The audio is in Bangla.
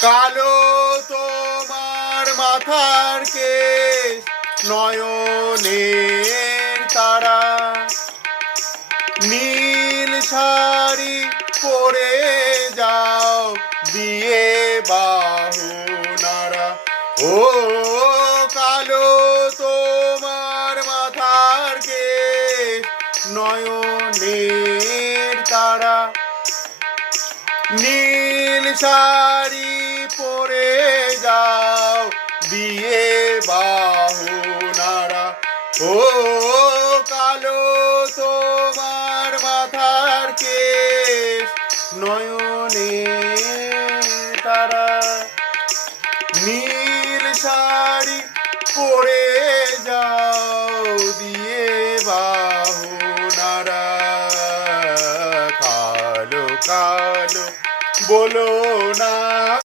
কালো তোমার মাথার কেশ, নয়নের তারা, নীল শাড়ি পরে যাও দিয়ে বাহু নাড়া। ও কালো তোমার মাথার কেশ, নয়নের তারা, নীল শাড়ি পরে যাও দিয়ে বাহু নাড়া। ও কালো তোমার মাথার কেশ, নয়নের তারা, নীল শাড়ি পরে যাও দিয়ে বাহু নাড়া। কালো কালো বলো